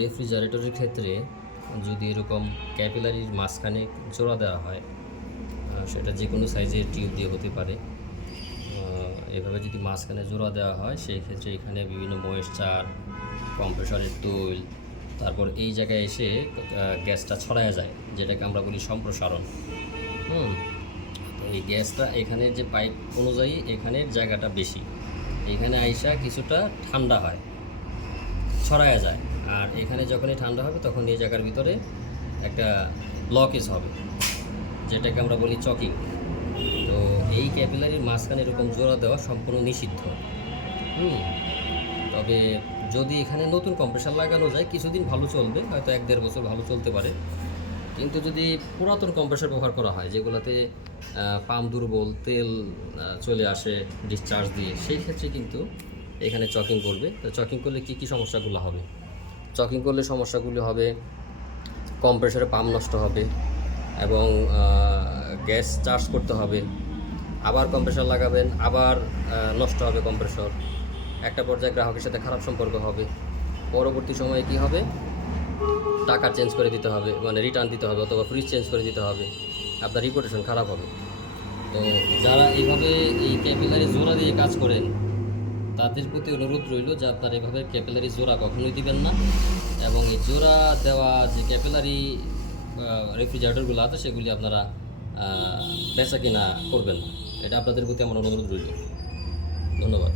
রেফ্রিজারেটরের ক্ষেত্রে যদি এরকম ক্যাপিলারির মাঝখানে জোড়া দেওয়া হয়, সেটা যে কোনো সাইজের টিউব দিয়ে হতে পারে। এভাবে যদি মাঝখানে জোড়া দেওয়া হয় সেই ক্ষেত্রে এখানে বিভিন্ন ময়েশ্চার, কম্প্রেসরের তৈল, তারপর এই জায়গায় এসে গ্যাসটা ছড়ায়া যায়, যেটাকে আমরা বলি সম্প্রসারণ। তো এই গ্যাসটা এখানের যে পাইপ অনুযায়ী এখানের জায়গাটা বেশি, এখানে আইসা কিছুটা ঠান্ডা হয়, ছড়ায়া যায়। আর এখানে যখনই ঠান্ডা হবে তখন এই জায়গার ভিতরে একটা ব্লকেজ হবে, যেটাকে আমরা বলি চকিং। তো এই ক্যাপিলারির মাঝখানে এরকম জোড়া দেওয়া সম্পূর্ণ নিষিদ্ধ। তবে যদি এখানে নতুন কম্প্রেসার লাগানো যায় কিছুদিন ভালো চলবে, হয়তো 1-1.5 বছর ভালো চলতে পারে। কিন্তু যদি পুরাতন কম্প্রেসার ব্যবহার করা হয় যেগুলোতে পাম্প দুর্বল, তেল চলে আসে ডিসচার্জ দিয়ে, সেই ক্ষেত্রে কিন্তু এখানে চকিং করবে। তো চকিং করলে কী কী সমস্যাগুলো হবে? চকিং করলে সমস্যাগুলি হবে কম্প্রেসরে পাম্প নষ্ট হবে এবং গ্যাস চার্জ করতে হবে, আবার কম্প্রেসর লাগাবেন, আবার নষ্ট হবে কম্প্রেসর। একটা পর্যায়ে গ্রাহকের সাথে খারাপ সম্পর্ক হবে। পরবর্তী সময়ে কি হবে? টাকা চেঞ্জ করে দিতে হবে, মানে রিটার্ন দিতে হবে, অথবা ফ্রিজ চেঞ্জ করে দিতে হবে, আপনার রিপুটেশন খারাপ হবে। তো যারা এইভাবে এই ক্যাপিলারি জোড়া দিয়ে কাজ করেন তাদের প্রতি অনুরোধ রইল যে আপনারা এভাবে ক্যাপিলারি জোড়া কখনোই দিবেন না, এবং এই জোড়া দেওয়া যে ক্যাপিলারি রেফ্রিজারেটরগুলো আছে সেগুলি আপনারা বেচা কিনা করবেন না। এটা আপনাদের প্রতি আমার অনুরোধ রইল। ধন্যবাদ।